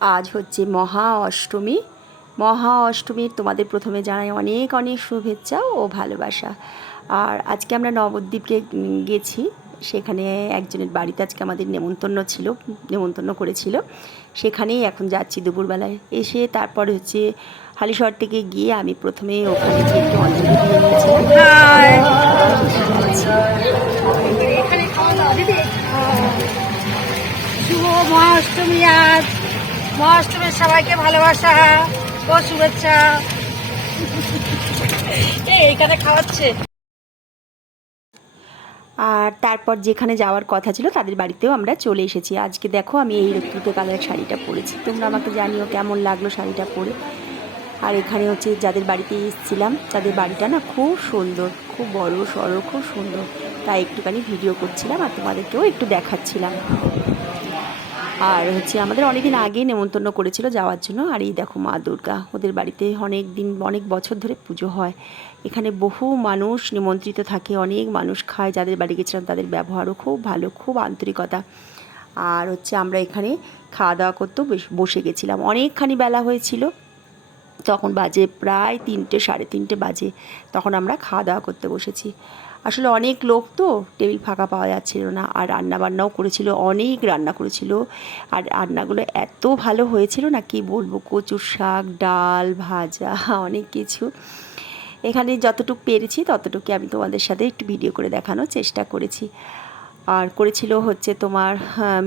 আজ হচ্ছে মহা অষ্টমী। মহা অষ্টমীর তোমাদের প্রথমে জানাই অনেক অনেক শুভেচ্ছা ও ভালোবাসা। আর আজকে আমরা নবদ্বীপকে গেছি, সেখানে একজনের বাড়িতে আজকে আমাদের নেমন্তন্ন করেছিল। সেখানেই এখন যাচ্ছি দুপুরবেলায় এসে। তারপরে হচ্ছে হালিশহর থেকে গিয়ে আমি প্রথমে ওখানে গিয়ে একটু অঞ্জলি দিয়ে নিয়েছিলাম। শুভ মহাষ্টমী। আজ মহাষ্টমীর সবাইকে ভালোবাসা ও শুভেচ্ছা। এইখানে খাওয়াচ্ছে। আর তারপর যেখানে যাওয়ার কথা ছিল তাদের বাড়িতেও আমরা চলে এসেছি। আজকে দেখো আমি এই তুতে কালারের শাড়িটা পরেছি, তোমরা আমাকে জানিও কেমন লাগলো শাড়িটা পরে। আর এখানে হচ্ছে যাদের বাড়িতে এসেছিলাম তাদের বাড়িটা না খুব সুন্দর, খুব বড় সড়ো, খুব সুন্দর। তাই একটুখানি ভিডিও করছিলাম আর তোমাদেরকেও একটু দেখাচ্ছিলাম। আর হচ্ছে আমাদের অনেকদিন আগেই নেমন্তন্ন করেছিল যাওয়ার জন্য। আর এই দেখো মা দুর্গা, ওদের বাড়িতে অনেক বছর ধরে পুজো হয়। এখানে বহু মানুষ নিমন্ত্রিত থাকে, অনেক মানুষ খায়। যাদের বাড়ি গেছিলাম তাদের ব্যবহারও খুব ভালো, খুব আন্তরিকতা। আর হচ্ছে আমরা এখানে খাওয়া দাওয়া করতেও বসে গেছিলাম। অনেকখানি বেলা হয়েছিল, তখন বাজে প্রায় 3টে সাড়ে 3টে বাজে। তখন আমরা খাওয়া দাওয়া করতে বসেছি। আসলে অনেক লোক তো, টেবিল ফাঁকা পাওয়া যাচ্ছিল না। আর রান্নাবান্নাও করেছিল, অনেক রান্না করেছিল। আর রান্নাগুলো এত ভালো হয়েছিল না কি বলবো, কচুর শাক, ডাল, ভাজা, অনেক কিছু। এখানে যতটুকু পেরেছি ততটুকু আমি তোমাদের সাথে একটু ভিডিও করে দেখানোর চেষ্টা করেছি। আর করেছিল হচ্ছে তোমার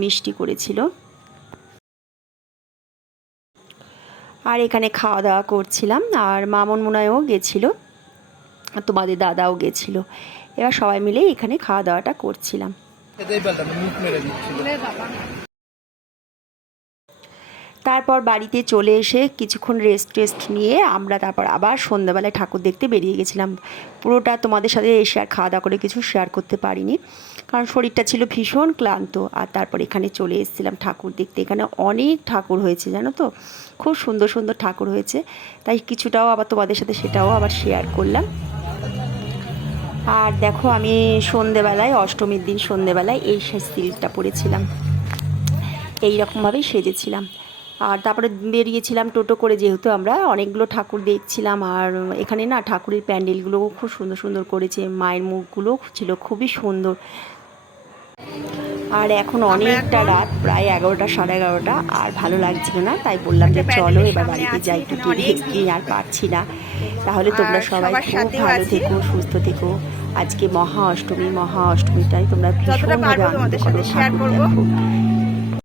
মিষ্টি করেছিল। আর এখানে খাওয়া দাওয়া করছিলাম। আর মামন মোনায়ও গেছিলো, তোমাদের দাদাও গেছিলো। এবার সবাই মিলে এখানে খাওয়া দাওয়াটা করছিলাম। তারপর বাড়িতে চলে এসে কিছুক্ষণ রেস্ট নিয়ে আমরা তারপর আবার সন্ধ্যাবেলায় ঠাকুর দেখতে বেরিয়ে গেছিলাম। পুরোটা তোমাদের সাথে এসে আর খাওয়া দাওয়া করে কিছু শেয়ার করতে পারিনি, কারণ শরীরটা ছিল ভীষণ ক্লান্ত। আর তারপর এখানে চলে এসেছিলাম ঠাকুর দেখতে। এখানে অনেক ঠাকুর হয়েছে জানো তো, খুব সুন্দর সুন্দর ঠাকুর হয়েছে। তাই কিছুটাও আবার তোমাদের সাথে সেটাও আবার শেয়ার করলাম। আর দেখো আমি সন্ধেবেলায়, অষ্টমীর দিন সন্ধেবেলায় এই সিল্কটা পরেছিলাম, এইরকমভাবেই সেজেছিলাম। আর তারপরে বেরিয়েছিলাম টোটো করে, যেহেতু আমরা অনেকগুলো ঠাকুর দেখছিলাম। আর এখানে না ঠাকুরের প্যান্ডেলগুলোও খুব সুন্দর সুন্দর করেছে, মায়ের মুখগুলো ছিল খুবই সুন্দর। আর এখন অনেকটা রাত, প্রায় 11টা সাড়ে 11টা, আর ভালো লাগছিল না। তাই বললাম যে চলো এবার বাড়িতে যাই, একটু দেখি, আর পারছি না। তাহলে তোমরা সবাই খুব ভালো থেকো, সুস্থ থেকো। আজকে মহা অষ্টমীটাই তোমরা ভীষণভাবে আনন্দ করো, ঠাকুর দেখো।